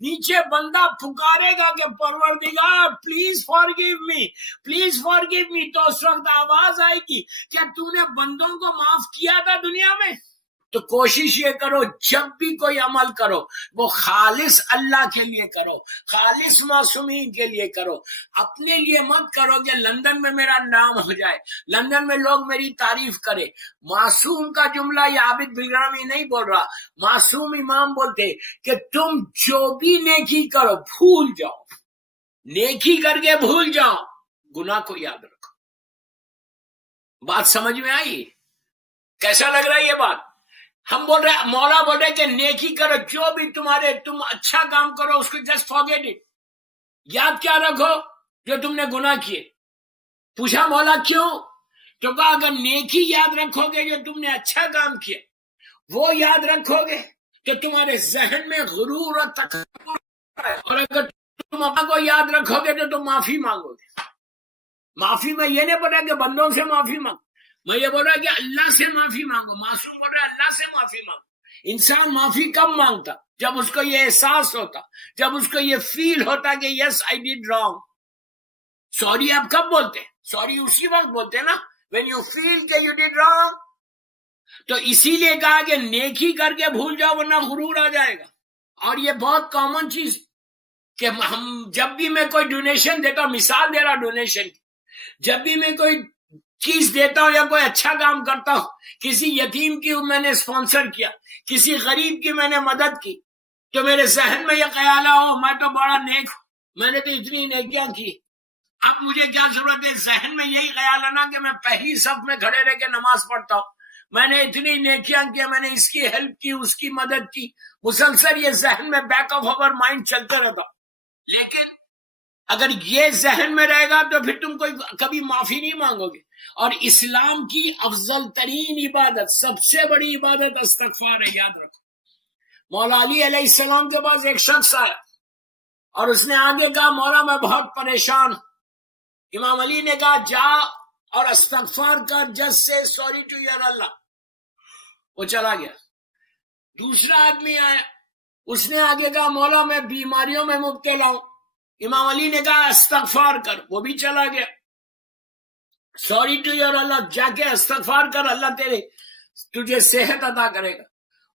نیچے بندہ پکارے گا کہ پروردگار پلیز فارگیو می، تو اس وقت آواز آئے گی کیا تو نے بندوں کو معاف کیا تھا دنیا میں؟ تو کوشش یہ کرو جب بھی کوئی عمل کرو وہ خالص اللہ کے لیے کرو، خالص معصومین کے لیے کرو، اپنے لیے مت کرو کہ لندن میں میرا نام ہو جائے، لندن میں لوگ میری تعریف کرے۔ معصوم کا جملہ یہ عابد بلرامی نہیں بول رہا، معصوم امام بولتے کہ تم جو بھی نیکی کرو بھول جاؤ، نیکی کر کے بھول جاؤ، گناہ کو یاد رکھو۔ بات سمجھ میں آئی؟ کیسا لگ رہا ہے یہ بات؟ ہم بول رہے، مولا بول رہے کہ نیکی کرو، جو بھی تم اچھا کام کرو اس کو جسٹ فارگیٹ اٹ، یاد کیا رکھو جو تم نے گناہ کیے۔ پوچھا مولا کیوں؟ تو کہا اگر نیکی یاد رکھو گے جو تم نے اچھا کام کیا، وہ یاد رکھو گے کہ تمہارے ذہن میں غرور اور تکبر ہے، اور اگر تم اپنا کو یاد رکھو گے تو تم معافی مانگو گے۔ معافی میں یہ نہیں بولا کہ بندوں سے معافی مانگو، میں یہ بول رہا کہ اللہ سے معافی مانگو۔ معصوم بول رہا اللہ سے معافی مانگو۔ انسان معافی کب مانگتا؟ جب اس کو یہ احساس ہوتا، جب اس کو یہ فیل ہوتا کہ یس آئی ڈیڈ رانگ۔ سوری آپ کب بولتے؟ سوری اسی وقت بولتے نا when you feel کہ you did wrong۔ تو اسی لیے کہا کہ نیکی کر کے بھول جاؤ ورنہ غرور آ جائے گا۔ اور یہ بہت کامن چیز کہ ہم جب بھی میں کوئی ڈونیشن دیتا ہوں، مثال دے رہا ڈونیشن، جب بھی میں کوئی چیز دیتا ہوں یا کوئی اچھا کام کرتا ہوں، کسی یتیم کی میں نے اسپانسر کیا، کسی غریب کی میں نے مدد کی، تو میرے ذہن میں یہ خیال ہو میں تو بڑا نیک ہوں، میں نے تو اتنی نیکیاں کی، اب مجھے کیا ضرورت ہے؟ ذہن میں یہی خیال ہے نا کہ میں پہلی صف میں کھڑے رہ کے نماز پڑھتا ہوں، میں نے اتنی نیکیاں کیا، میں نے اس کی ہیلپ کی، اس کی مدد کی، مسلسل یہ ذہن میں بیک آف اوور مائنڈ چلتے رہتا ہوں۔ لیکن اگر یہ ذہن میں رہے گا تو پھر تم کوئی کبھی معافی نہیں مانگو گے۔ اور اسلام کی افضل ترین عبادت، سب سے بڑی عبادت استغفار ہے، یاد رکھو۔ مولا علی علیہ السلام کے پاس ایک شخص آیا اور اس نے آگے کہا مولا میں بہت پریشان ہوں۔ امام علی نے کہا جا اور استغفار کر، جس سے سوری ٹو یور اللہ۔ وہ چلا گیا۔ دوسرا آدمی آیا، اس نے آگے کہا مولا میں بیماریوں میں مبتلا ہوں۔ امام علی نے کہا استغفار کر، وہ بھی چلا گیا۔ سوری ٹو یور اللہ، جا کے استغفار کر، اللہ تجھے صحت عطا کرے گا۔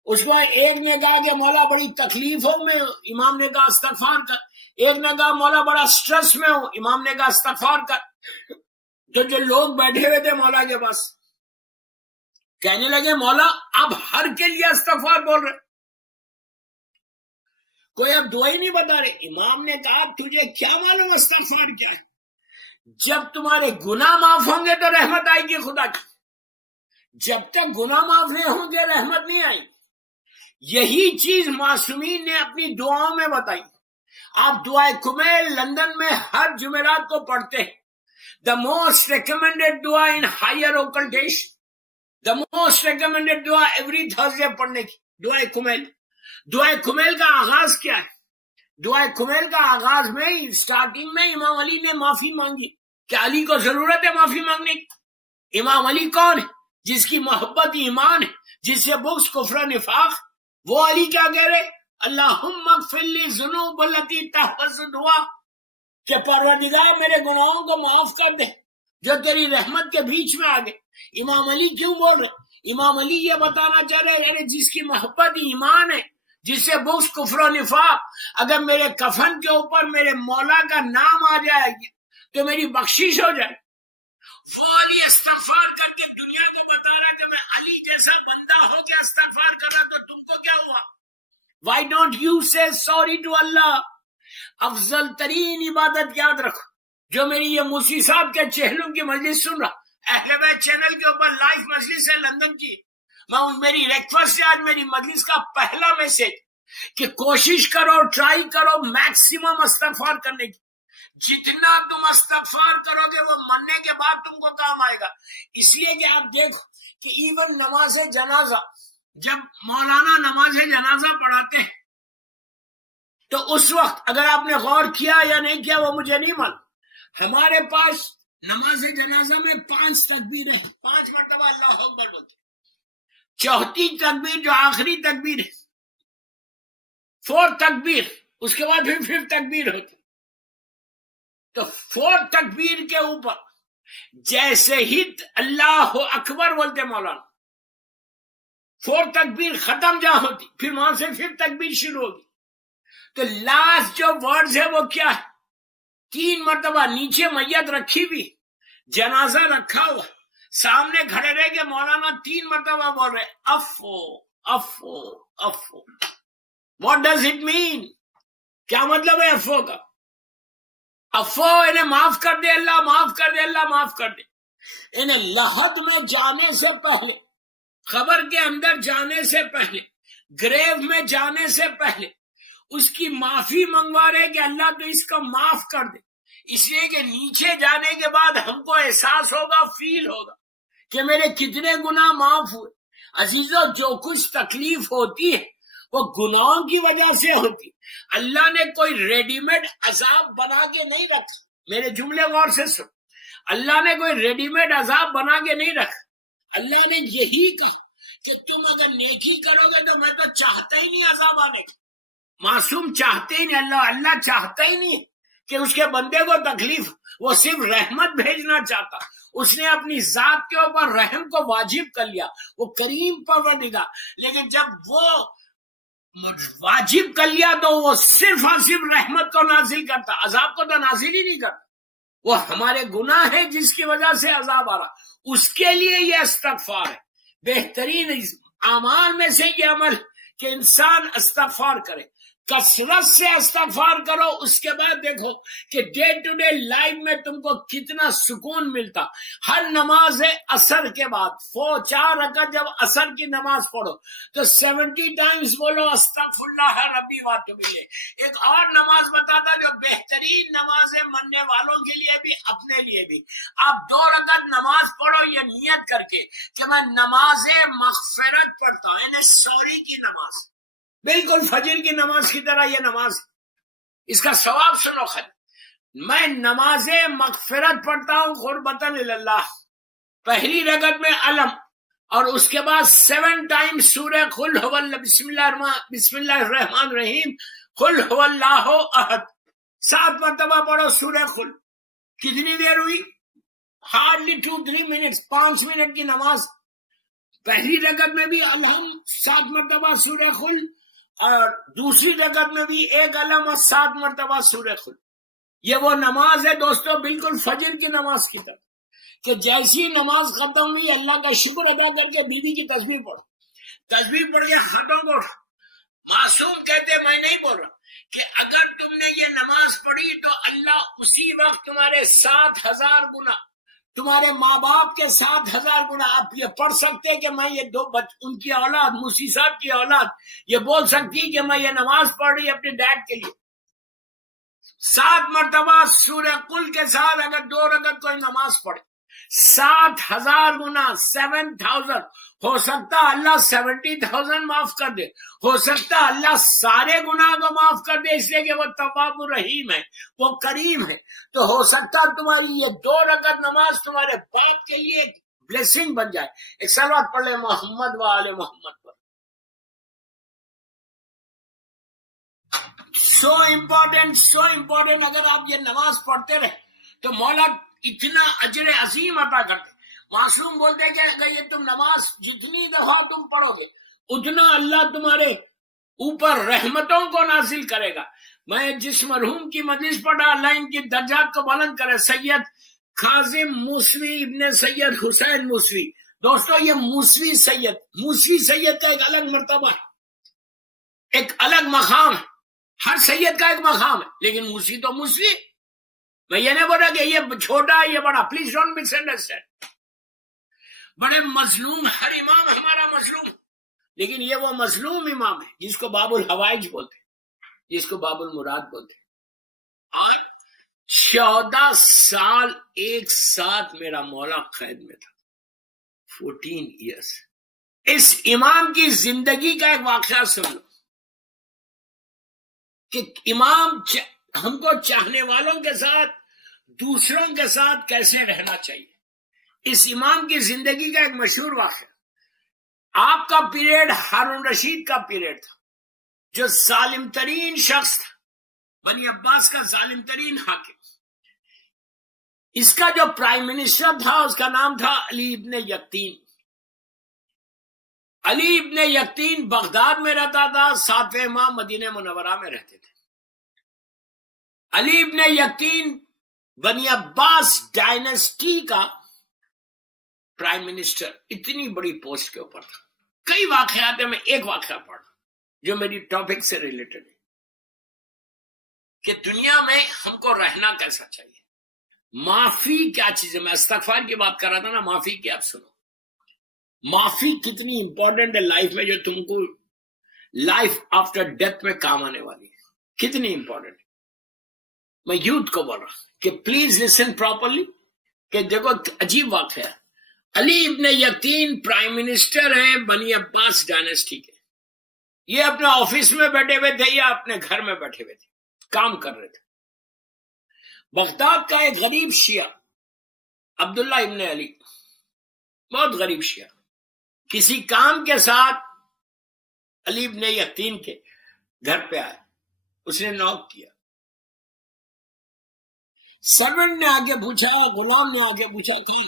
اس کو ایک نے کہا کہ مولا بڑی تکلیفوں میں، امام نے کہا استغفار کر۔ ایک نے کہا مولا بڑا سٹریس میں ہوں، امام نے کہا استغفار کر۔ تو جو لوگ بیٹھے ہوئے تھے مولا کے پاس کہنے لگے مولا اب ہر کے لیے استغفار بول رہے، کوئی اب دعا ہی نہیں بتا رہے۔ امام نے کہا تجھے کیا معلوم استغفار کیا ہے؟ جب تمہارے گناہ معاف ہوں گے تو رحمت آئے گی خدا کی، جب تک گناہ معاف نہیں ہوں گے رحمت نہیں آئے گی۔ یہی چیز معصومین نے اپنی دعاؤں میں بتائی۔ آپ دعائے کمیل لندن میں ہر جمعرات کو پڑھتے ہیں، the most recommended دعا in higher occultation، the most recommended دعا every Thursday پڑھنے کی، دعائے کمیل۔ دعائے کمیل کا آغاز کیا ہے؟ دعائے کمیل کا آغاز میں سٹارٹنگ میں امام علی نے معافی مانگی۔ کیا علی کو ضرورت ہے معافی مانگنے کی؟ امام علی کون ہے؟ جس کی محبت ایمان ہے، جس سے بغض کفر و نفاق۔ وہ علی کیا کہہ رہے؟ اللہم اغفر لی ذنوب التی تحفظ دعا، کہ پروردگار میرے گناہوں کو معاف کر دے جو تیری رحمت کے بیچ میں آ گئے۔ امام علی کیوں بول رہے؟ امام علی یہ بتانا چاہ رہے یعنی جس کی محبت ایمان ہے، جس سے بغض کفر و نفاق، اگر میرے کفن کے اوپر میرے مولا کا نام آ جائے گی تو میری بخشش ہو جائے۔ وہ علی استغفار کر کے دنیا کو بتا رہے کہ میں علی جیسا بندہ ہو کے استغفار کر رہا، تو تم کو کیا ہوا؟ Why don't you say sorry to Allah؟ افضل ترین عبادت یاد رکھو۔ جو میری یہ موسی صاحب کے چہلوں کی مجلس سن رہا، اہل بیت چینل کے اوپر لائیو مجلس ہے لندن کی، میری ریکویسٹ ہے آج میری مجلس کا پہلا میسج کہ کوشش کرو، ٹرائی کرو میکسیمم استغفار کرنے کی۔ جتنا تم استغفار کرو گے وہ مرنے کے بعد تم کو کام آئے گا۔ اس لیے کہ آپ دیکھو کہ ایون نماز جنازہ، جب مولانا نماز جنازہ پڑھاتے ہیں تو اس وقت اگر آپ نے غور کیا یا نہیں کیا وہ مجھے نہیں معلوم، ہمارے پاس نماز جنازہ میں 5 تکبیر ہیں، 5 مرتبہ اللہ اکبر بولتے، چوتھی تکبیر جو آخری تکبیر ہے، 4 تکبیر اس کے بعد پھر تکبیر ہوتی. تو 4 تکبیر کے اوپر جیسے ہی اللہ اکبر بولتے مولانا، 4 تکبیر ختم جہاں ہوتی، پھر وہاں سے پھر تکبیر شروع ہوگی. تو لاسٹ جو ورڈز ہے وہ کیا ہے؟ 3 مرتبہ نیچے میت رکھی ہوئی، جنازہ رکھا ہوا، سامنے کھڑے رہ کے مولانا 3 مرتبہ بول رہے افو افو افو. What does it mean? کیا مطلب ہے افو کا؟ افو انہیں معاف کر دے اللہ، معاف کر دے اللہ، معاف کر دے. انہیں لحد میں جانے سے پہلے، قبر کے اندر جانے سے پہلے، گریو میں جانے سے پہلے اس کی معافی منگوا رہے کہ اللہ تو اس کا معاف کر دے، اس لیے کہ نیچے جانے کے بعد ہم کو احساس ہوگا، فیل ہوگا کہ میرے کتنے گناہ معاف ہوئے. عزیزو، جو کچھ تکلیف ہوتی ہے وہ گناہوں کی وجہ سے ہوتی. اللہ نے کوئی ریڈی میڈ عذاب بنا کے نہیں رکھا. میرے جملے غور سے سن، اللہ نے کوئی ریڈی میڈ عذاب بنا کے نہیں رکھا. اللہ نے یہی کہا کہ تم اگر نیکی کرو گے تو میں تو چاہتا ہی نہیں عذاب آنے کا. معصوم چاہتے ہی نہیں، اللہ چاہتا ہی نہیں کہ اس کے بندے کو تکلیف، وہ صرف رحمت بھیجنا چاہتا. اس نے اپنی ذات کے اوپر رحم کو واجب کر لیا، وہ کریم پروردگار. لیکن جب وہ واجب کر لیا تو وہ صرف اور صرف رحمت کو نازل کرتا، عذاب کو تو نازل ہی نہیں کرتا. وہ ہمارے گناہ ہے جس کی وجہ سے عذاب آ رہا، اس کے لیے یہ استغفار ہے. بہترین اعمال میں سے یہ عمل کہ انسان استغفار کرے، کثرت سے استغفار کرو. اس کے بعد دیکھو کہ ڈے ٹو ڈے لائف میں تم کو کتنا سکون ملتا. ہر نماز عصر کے بعد 4 رکعت جب عصر کی نماز پڑھو تو 70 ٹائمز بولو استغفر اللہ ربی واتوب الیہ. ایک اور نماز بتاتا جو بہترین نماز ہے مرنے والوں کے لیے بھی اپنے لیے بھی. آپ 2 رکعت نماز پڑھو یہ نیت کر کے کہ میں نماز مغفرت پڑھتا ہوں، یعنی سوری کی نماز، بالکل فجر کی نماز کی طرح یہ نماز. اس کا ثواب سنو خیر، میں نماز مغفرت پڑھتا ہوں قربتاً اللہ. پہلی رکعت میں علم، اور اس کے بعد 7 ٹائم سورہ قل هو اللہ، بسم اللہ الرحمن الرحیم، قل هو اللہ احد. 7 مرتبہ پڑھو سورہ قل. کتنی دیر ہوئی؟ ہارڈلی 2-3 منٹس، 5 منٹ کی نماز. پہلی رکعت میں بھی الحم 7 مرتبہ سورہ قل، اور دوسری رکعت میں بھی ایک علم اور 7 مرتبہ سورہ قل. یہ وہ نماز ہے دوستو بالکل فجر کی نماز کی طرح کہ جیسی نماز ختم ہوئی اللہ کا شکر ادا کر کے بیوی کی تسبیح پڑھو، تسبیح پڑھ کے ختم کرو. معصوم کہتے میں نہیں بول رہا کہ اگر تم نے یہ نماز پڑھی تو اللہ اسی وقت تمہارے 7,000 گنا، تمہارے ماں باپ کے 7,000 گنا. آپ یہ پڑھ سکتے کہ میں یہ 2 ان کی اولاد، موسی صاحب کی اولاد یہ بول سکتی کہ میں یہ نماز پڑھ رہی اپنے ڈیڈ کے لیے. 7 مرتبہ سورہ قل کے ساتھ اگر 2 رکعت کوئی نماز پڑھے 7,000 گنا، 7,000. ہو سکتا اللہ 70,000 معاف کر دے، ہو سکتا اللہ سارے گناہ کو معاف کر دے، اس لیے کہ وہ تواب الرحیم ہے، وہ کریم ہے. تو ہو سکتا تمہاری یہ 2 رکعت نماز تمہارے باپ کے لیے ایک بلیسنگ بن جائے. ایک صلوات پڑھ لے محمد و آل محمد پر. So important. اگر آپ یہ نماز پڑھتے رہے تو مولا اتنا اجر عظیم عطا کرتے. معصوم بولتے کہ اگر یہ تم نماز جتنی دفعہ تم پڑھو گے اتنا اللہ تمہارے اوپر رحمتوں کو نازل کرے گا. میں جس مرحوم کی مجلس پڑھا اللہ ان کی درجات کو بلند کرے، سید کاظم موسوی ابن سید حسین موسوی. دوستو یہ موسوی سید کا ایک الگ مرتبہ ہے، ایک الگ مقام ہے. ہر سید کا ایک مقام ہے، لیکن موسوی تو موسوی. میں یہ نہیں بول رہا کہ یہ چھوٹا ہے یہ بڑا، پلیز ڈونٹ مس انڈرسٹینڈ. بڑے مظلوم، ہر امام ہمارا مظلوم، لیکن یہ وہ مظلوم امام ہے جس کو باب الحوائج بولتے، جس کو باب المراد بولتے. 14 سال ایک ساتھ میرا مولا قید میں تھا، 14 ایئرس. اس امام کی زندگی کا ایک واقعہ سن لو کہ امام ہم کو چاہنے والوں کے ساتھ، دوسروں کے ساتھ کیسے رہنا چاہیے. اس امام کی زندگی کا ایک مشہور واقعہ. آپ کا پیریڈ ہارون رشید کا پیریڈ تھا جو ظالم ترین شخص تھا. بنی عباس کا ظالم ترین حاکم. اس کا جو پرائم منسٹر تھا اس کا نام تھا علی ابن یقطین. علی ابن یقطین بغداد میں رہتا تھا، 7ویں امام مدینہ منورہ میں رہتے تھے. علی ابن یقطین بنی عباس ڈائنسٹی کا پرائم منسٹر اتنی بڑی پوسٹ کے اوپر تھا. کئی واقعات ہیں، میں ایک واقعہ پڑھا جو میری ٹاپک سے ریلیٹڈ ہے کہ دنیا میں ہم کو رہنا کیسا چاہیے. معافی کیا چیز ہے؟ میں استغفار کی بات کر رہا تھا نا، معافی کی آپ سنو. معافی کتنی امپورٹنٹ ہے لائف میں، جو تم کو لائف آفٹر ڈیتھ میں کام آنے والی ہے. کتنی امپورٹنٹ ہے. میں یوتھ کو بول رہا ہوں کہ پلیز لسن پراپرلی، کہ دیکھو عجیب واقعہ ہے. علی ابن یقطین پرائم منسٹر ہیں بنی عباس ڈائنسٹی کے. یہ اپنے آفس میں بیٹھے ہوئے تھے یا اپنے گھر میں بیٹھے ہوئے تھے، کام کر رہے تھے. بغداد کا ایک غریب شیعہ عبداللہ ابن علی، بہت غریب شیعہ، کسی کام کے ساتھ علی ابن یقطین کے گھر پہ آیا. اس نے نوک کیا. سرونٹ نے آگے پوچھا، غلام نے آگے پوچھا کہ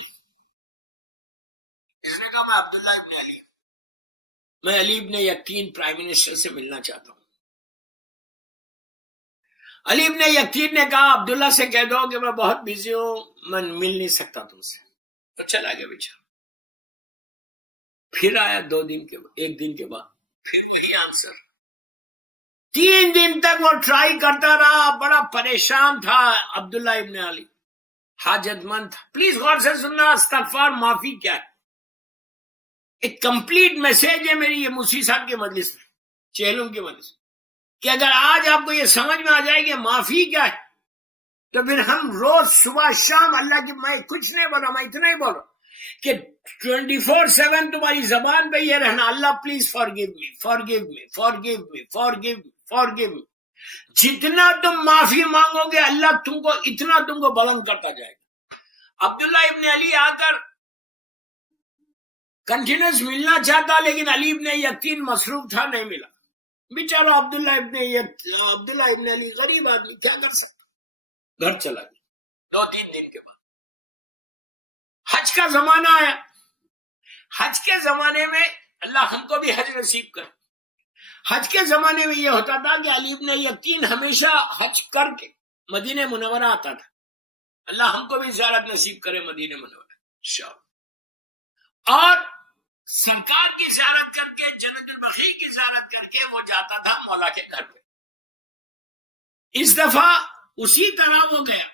اس نے کہا میں عبداللہ ابن علی، میں علی ابن یقطین پرائم منسٹر سے ملنا چاہتا ہوں. علی ابن یقطین نے کہا عبداللہ سے کہہ دو کہ میں بہت بزی ہوں، میں مل نہیں سکتا تم سے. تو چلا گیا بیچارہ. پھر آیا 2 دن کے بعد، 1 دن کے بعد پھر وہی آنسر. 3 دن تک وہ ٹرائی کرتا رہا، بڑا پریشان تھا. عبداللہ ابن علی حاجت مند تھا. پلیز غور سے سننا، استغفار معافی کیا ہے، ایک کمپلیٹ میسج ہے میری یہ موسی صاحب کے مجلس میں، چہلم کے مجلس میں، کہ اگر آج آپ کو یہ سمجھ میں آ جائے کہ معافی کیا ہے تو پھر ہم روز صبح شام اللہ کی، میں کچھ نہیں بول رہا، میں اتنا ہی بول رہا کہ 24/7 تمہاری زبان پہ یہ رہنا، اللہ please forgive me, forgive me, forgive me, forgive me, forgive me. جتنا تم معافی مانگو گے اللہ تم کو اتنا تم کو بلند کرتا جائے گا. عبداللہ ابن علی آ کر کنٹینیوس ملنا چاہتا، لیکن علی ابن یقطین مصروف تھا، نہیں ملا. بیچارہ عبداللہ ابن علی غریب آدمی، کیا کر سکتا، گھر چلا گیا. 2-3 دن کے بعد حج کا زمانہ آیا. حج کے زمانے میں اللہ ہم کو بھی حج نصیب کر. حج کے زمانے میں یہ ہوتا تھا کہ علی ابن یقطین ہمیشہ حج کر کے مدینہ منورہ آتا تھا. اللہ ہم کو بھی زیارت نصیب کرے مدینہ منورہ انشاءاللہ. اور سرکار کی زیارت کر کے، جنت البقیع کی زیارت کر کے وہ جاتا تھا مولا کے گھر پہ. اس دفعہ اسی طرح وہ گیا،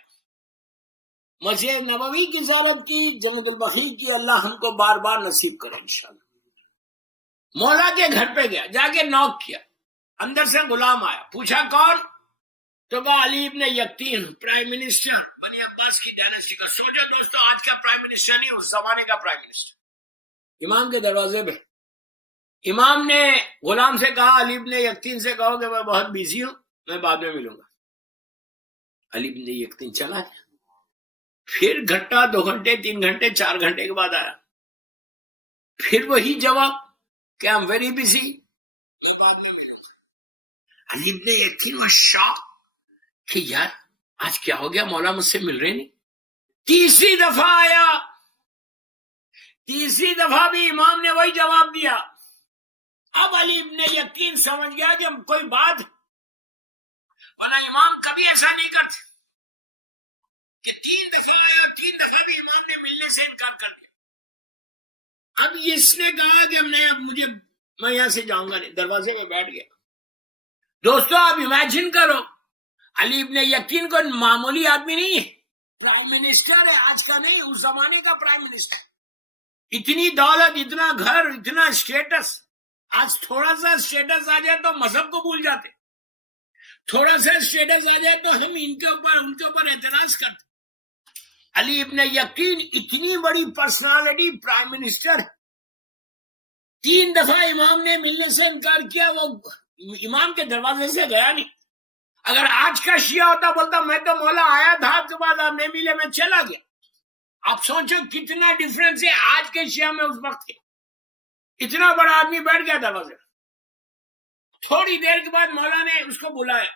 مسجد نبوی کی زیارت کی، جنت البقیع کی. اللہ ہم کو بار بار نصیب کرے انشاءاللہ. مولا کے گھر پہ گیا، جا کے نوک کیا. اندر سے غلام آیا، پوچھا کون؟ تو کہا علی ابن یقطین پرائم منسٹر بنی عباس کی ڈائنسٹی کا. سوچو دوستو، آج کا پرائم منسٹر نہیں، اس زمانے کا پرائم منسٹر. امام کے دروازے پہ امام نے غلام سے کہا علی ابن یقطین سے کہو کہ میں بہت بیزی ہوں، میں بعد میں ملوں گا. علی ابن یقطین چلا گیا. پھر گھنٹہ 2 گھنٹے 3 گھنٹے 4 گھنٹے کے بعد آیا، پھر وہی جواب کہ I'm very busy. علی ابن یقطین وہ شاک کہ یار آج کیا ہو گیا، مولا مجھ سے مل رہے نہیں. تیسری دفعہ آیا، تیسری دفعہ بھی امام نے وہی جواب دیا. اب علی ابن یقطین سمجھ گیا کہ کوئی بات، ورنہ امام کبھی ایسا نہیں کرتے کہ 3 دفعہ آیا، 3 دفعہ بھی امام نے ملنے سے انکار کر دیا. اب اس نے کہا کہ میں یہاں سے جاؤں گا نہیں، دروازے میں بیٹھ گیا. دوستو آپ امیجن کرو، علی ابن یقطین کوئی معمولی آدمی نہیں ہے، پرائم منسٹر ہے، آج کا نہیں، اس زمانے کا پرائم منسٹر. اتنی دولت، اتنا گھر، اتنا اسٹیٹس. آج تھوڑا سا اسٹیٹس آ جائے تو مذہب کو بھول جاتے، تھوڑا سا اسٹیٹس آ جائے تو ہم ان کے اوپر اعتراض کرتے. علی ابن یقطین اتنی بڑی پرسنالٹی، پرائم منسٹر، 3 دفعہ امام نے ملنے سے انکار کیا، وہ امام کے دروازے سے گیا نہیں. اگر آج کا شیعہ ہوتا بولتا میں تو مولا آیا تھا آپ کے بعد آپ نہیں ملے، میں چلا گیا. آپ سوچو کتنا ڈیفرنس ہے آج کے شیعہ میں اس وقت کے. اتنا بڑا آدمی بیٹھ گیا دروازے. تھوڑی دیر کے بعد مولا نے اس کو بلایا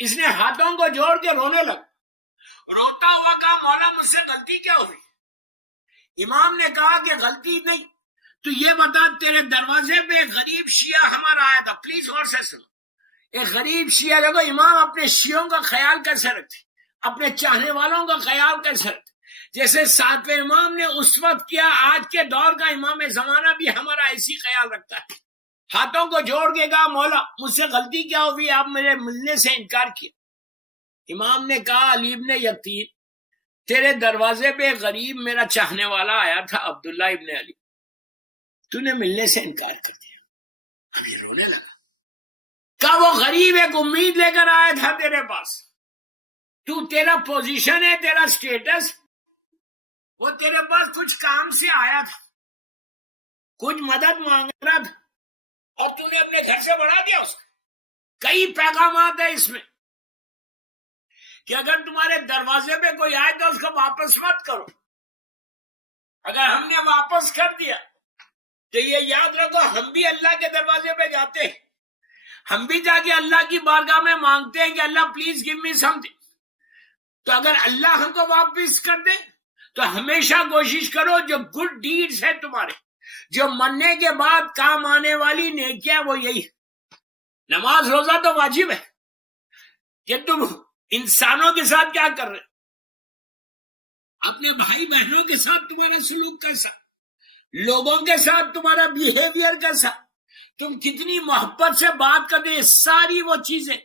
اس نے ہاتھوں کو جوڑ کے رونے لگا، روتا ہوا کہا مولا مجھ سے غلطی کیا ہوئی؟ امام نے کہا کہ غلطی نہیں، تو یہ بتا تیرے دروازے پہ ایک غریب شیعہ ہمارا آیا تھا، پلیز غور سے سنو، ایک غریب شیعہ، دیکھو امام اپنے شیعوں کا خیال کیسے رکھتے، اپنے چاہنے والوں کا خیال کیسے رکھتے، جیسے ساتویں امام نے اس وقت کیا، آج کے دور کا امام زمانہ بھی ہمارا ایسی خیال رکھتا ہے۔ ہاتھوں کو جوڑ کے کہا مولا مجھ سے غلطی کیا ہوئی، آپ میرے ملنے سے انکار کیا؟ امام نے کہا علی ابن یقین تیرے دروازے پہ غریب میرا چاہنے والا آیا تھا عبداللہ ابن علی، تو نے ملنے سے انکار کر دیا۔ ابھی رونے لگا، کہا وہ غریب ایک امید لے کر آیا تھا تیرے پاس، تو تیرا پوزیشن ہے، تیرا سٹیٹس، وہ تیرے پاس کچھ کام سے آیا تھا، کچھ مدد مانگ رہا تھا، اور تو نے اپنے گھر سے بڑھا دیا اس کو۔ کئی پیغامات ہیں اس میں کہ اگر تمہارے دروازے پہ کوئی آئے تو اس کو واپس مت کرو، اگر ہم نے واپس کر دیا تو یہ یاد رکھو ہم بھی اللہ کے دروازے پہ جاتے ہیں، ہم بھی جا کے اللہ کی بارگاہ میں مانگتے ہیں کہ اللہ please give me something, تو اگر اللہ ہم کو واپس کر دے تو ہمیشہ کوشش کرو جو گڈ ڈیڈز ہے تمہارے، جو مرنے کے بعد کام آنے والی نیکیاں، وہ یہی ہے۔ نماز روزہ تو واجب ہے، کہ تم انسانوں کے ساتھ کیا کر رہے، اپنے بھائی بہنوں کے ساتھ تمہارا سلوک کیسا، لوگوں کے ساتھ تمہارا بیہیویئر کیسا، تم کتنی محبت سے بات کرتے، یہ ساری وہ چیزیں۔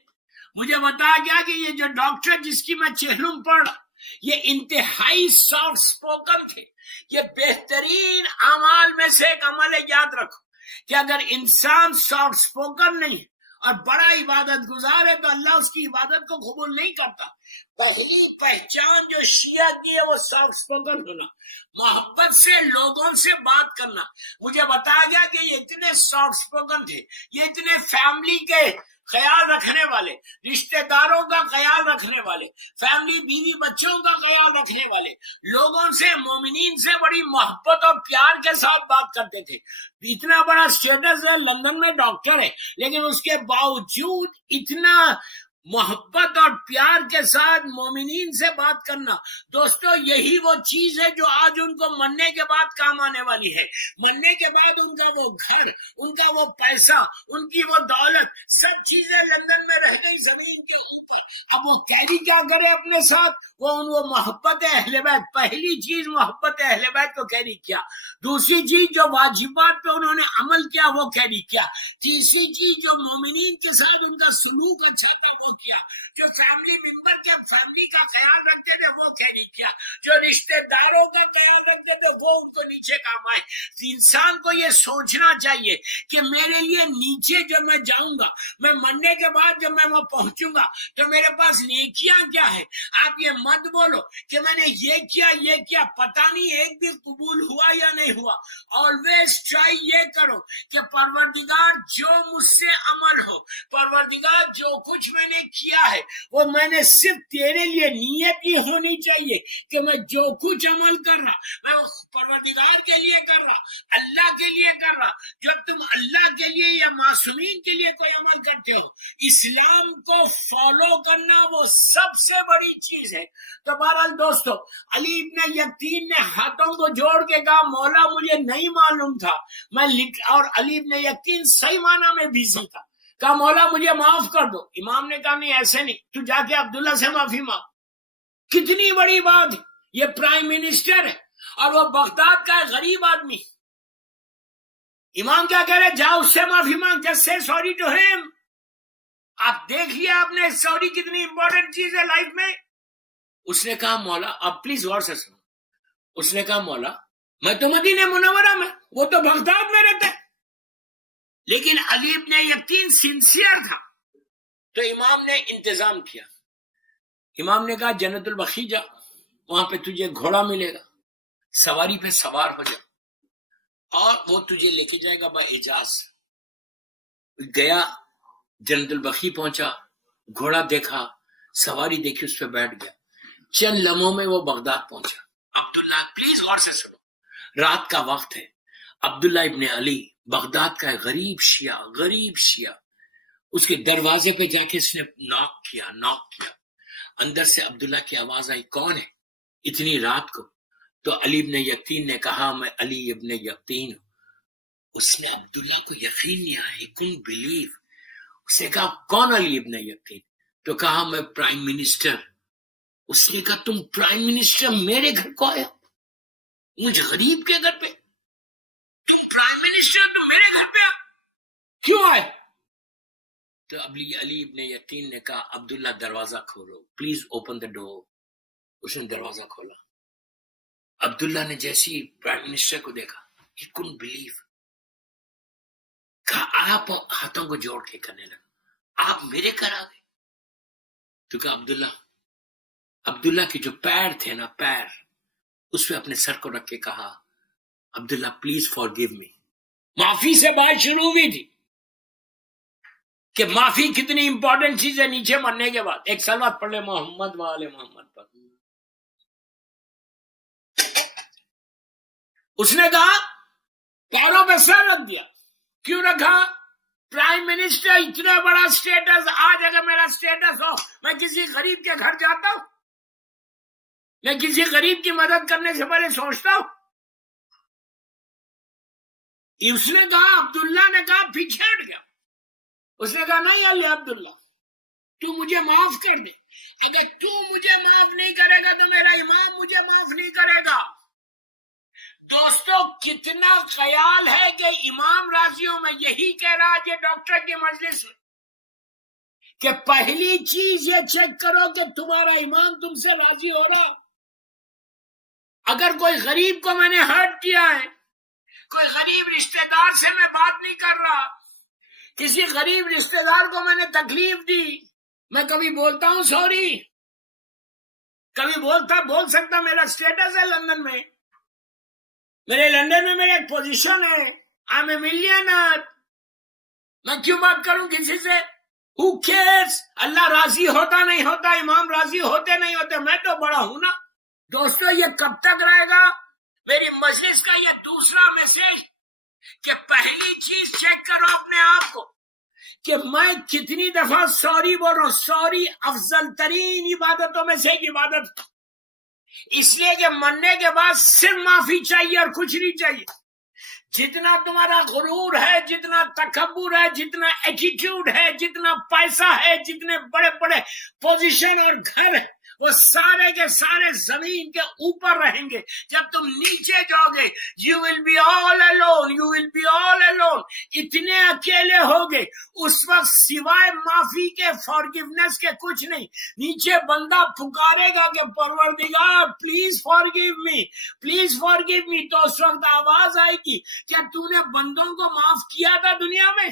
مجھے بتایا گیا کہ یہ جو ڈاکٹر جس کی میں چہلم پڑھ رہا، یہ انتہائی سافٹ سپوکن تھے۔ یہ بہترین اعمال میں سے ایک عمل ہے، یاد رکھو کہ اگر انسان سافٹ سپوکن نہیں ہے اور بڑا عبادت گزار ہے تو اللہ اس کی عبادت کو قبول نہیں کرتا۔ پہلی پہچان جو شیعہ کی ہے وہ سافٹ سپوکن ہونا، محبت سے لوگوں سے بات کرنا۔ مجھے بتایا گیا کہ یہ اتنے سافٹ سپوکن تھے، یہ اتنے فیملی کے خیال رکھنے والے، رشتہ داروں کا خیال رکھنے والے، فیملی بیوی بچوں کا خیال رکھنے والے، لوگوں سے، مومنین سے بڑی محبت اور پیار کے ساتھ بات کرتے تھے۔ اتنا بڑا سٹیٹس ہے، لندن میں ڈاکٹر ہے، لیکن اس کے باوجود اتنا محبت اور پیار کے ساتھ مومنین سے بات کرنا۔ دوستو یہی وہ چیز ہے جو آج ان کو مرنے کے بعد کام آنے والی ہے۔ مرنے کے بعد ان کا وہ گھر، ان کا وہ پیسہ، ان کی وہ دولت، سب چیزیں لندن میں رہ گئی زمین کے اوپر۔ اب وہ کیری کیا کرے اپنے ساتھ، وہ محبت اہل بیت، پہلی چیز محبت اہل بیت کو کیری کیا، دوسری چیز جو واجبات پہ انہوں نے عمل کیا وہ کیری کیا، تیسری چیز جو مومنین کے ساتھ ان کا سلوک اچھا تھا وہ کیا، جو فیملی ممبر کے فیملی کا خیال رکھتے تھے وہ کیری کیا، جو رشتہ داروں کا خیال رکھتے تھے وہ ان کو نیچے کام آئے۔ انسان کو یہ سوچنا چاہیے کہ میرے لیے نیچے جب میں جاؤں گا، میں مرنے کے بعد جب میں وہاں پہنچوں گا تو میرے پاس نیکیاں کیا ہے۔ آپ یہ مت بولو کہ میں نے یہ کیا پتہ نہیں ایک بھی قبول ہوا یا نہیں ہوا۔ آلویز ٹرائی یہ کرو کہ پروردگار جو مجھ سے عمل ہو، پروردگار جو کچھ میں نے کیا ہے وہ میں نے صرف تیرے لیے، نیت یہ ہونی چاہیے کہ میں جو کچھ عمل کر رہا میں پروردگار کے لیے کر رہا، اللہ کے لیے کر رہا۔ جب تم اللہ کے لیے یا معصومین کے لیے کوئی عمل کرتے ہو، اسلام کو فالو کرنا وہ سب سے بڑی چیز ہے۔ تو بہرحال دوستو، علی ابن یقین نے ہاتھوں کو جوڑ کے کہا مولا مجھے نہیں معلوم تھا، اور علی ابن یقین صحیح معنی میں بزی تھا، کہا مولا مجھے معاف کر دو۔ امام نے کہا نہیں ایسے نہیں، تو جا کے عبداللہ سے معافی مانگ۔ کتنی بڑی بات ہے، یہ پرائم منسٹر ہے اور وہ بغداد کا غریب آدمی۔ امام کیا کہہ رہے، جا اس سے معافی مانگ، just say sorry to him. آپ دیکھ لیا آپ نے سوری کتنی امپورٹنٹ چیز ہے لائف میں۔ اس نے کہا مولا، اب پلیز غور سے سنو، اس نے کہا مولا میں تو مدینہ منورہ میں، وہ تو بغداد میں رہتا ہے، لیکن علی ابن یقین سنسیئر تھا، تو امام نے انتظام کیا۔ امام نے کہا جنت البقیع جا، وہاں پہ تجھے گھوڑا ملے گا، سواری پہ سوار ہو جا اور وہ تجھے لے کے جائے گا باعجاز۔ گیا جنت البقیع پہنچا، گھوڑا دیکھا، سواری دیکھی، اس پہ بیٹھ گیا، چند لمحوں میں وہ بغداد پہنچا۔ عبداللہ پلیز غور سے سنو، رات کا وقت ہے، عبداللہ ابن علی بغداد کا غریب شیعہ اس کے دروازے پہ جا کے اس نے ناک کیا. اندر سے عبداللہ کی آواز آئی, کون ہے اتنی رات کو؟ تو علی ابن یقین نے کہا, میں علی ابن یقین ہوں. اس نے عبداللہ کو یقین نہیں آیا, he couldn't believe. اس نے کہا, کون علی ابن یقین؟ تو کہا, میں پرائم منسٹر. اس نے کہا, تم پرائم منسٹر میرے گھر کو آیا, مجھے غریب کے گھر پہ؟ پرائم منسٹر تو میرے گھر پہ کیوں آئے؟ تو علی ابن یقین نے کہا, عبداللہ دروازہ کھولو, پلیز اوپن دا ڈور. اس نے دروازہ کھولا. عبداللہ نے جیسے ہی پرائم منسٹر کو دیکھا, he couldn't believe. کہا, آپ ہاتھوں کو جوڑ کے کرنے لگا, آپ میرے گھر آ گئے؟ تو کہا, عبداللہ کے جو پیر تھے نا, پیر, اس پہ اپنے سر کو رکھ کے کہا, عبداللہ پلیز فارگیو می. معافی سے بات شروع ہوئی تھی کہ معافی کتنی امپورٹنٹ چیز ہے نیچے مرنے کے بعد. ایک صلوات پڑھ لے محمد وآل محمد پر. اس نے کہا, پیروں پہ سر رکھ دیا. کیوں رکھا؟ پرائم منسٹر, اتنا بڑا سٹیٹس. آج اگر میرا سٹیٹس ہو, میں کسی غریب کے گھر جاتا ہوں, میں کسی غریب کی مدد کرنے سے پہلے سوچتا ہوں. اس نے کہا, عبداللہ نے کہا, پیچھے ہٹ گیا. اس نے کہا, نہیں اللہ عبداللہ, تو مجھے معاف کر دے. اگر تو مجھے معاف نہیں کرے گا تو میرا امام مجھے معاف نہیں کرے گا. دوستو, کتنا خیال ہے کہ امام راضیوں میں یہی کہہ رہا ہے ڈاکٹر کی مجلس میں کہ پہلی چیز یہ چیک کرو کہ تمہارا امام تم سے راضی ہو رہا ہے. اگر کوئی غریب کو میں نے ہرٹ کیا ہے, کوئی غریب رشتہ دار سے میں بات نہیں کر رہا, کسی غریب رشتہ دار کو میں نے تکلیف دی, میں کبھی بولتا ہوں سوری, کبھی بول سکتا. میرا سٹیٹس ہے لندن میں, میرے لندن میں میرا ایک پوزیشن ہے, آئی ایم اے ملینر. میں کیوں بات کروں کسی سے؟ Who cares? اللہ راضی ہوتا نہیں ہوتا, امام راضی ہوتے نہیں ہوتے, میں تو بڑا ہوں نا. دوستو, یہ کب تک رہے گا؟ میری مجلس کا یہ دوسرا میسج کہ پہلی چیز چیک کرو اپنے آپ کو کہ میں کتنی دفعہ سوری بول رہا ہوں. سوری افضل ترین عبادتوں میں سے ایک عبادت, اس لیے کہ مرنے کے بعد صرف معافی چاہیے اور کچھ نہیں چاہیے. جتنا تمہارا غرور ہے, جتنا تکبر ہے, جتنا ایٹیٹیوڈ ہے, جتنا پیسہ ہے, جتنے بڑے بڑے پوزیشن اور گھر ہے, وہ سارے کے سارے زمین کے اوپر رہیں گے. جب تم نیچے جاؤ گے, you will be all alone, you will be all alone. اتنے اکیلے ہوگے اس وقت سوائے معافی کے, فارگیونیس کے کچھ نہیں. نیچے بندہ پکارے گا کہ پروردگار please forgive me, please forgive me. تو اس وقت آواز آئے گی, کیا تو نے بندوں کو معاف کیا تھا دنیا میں؟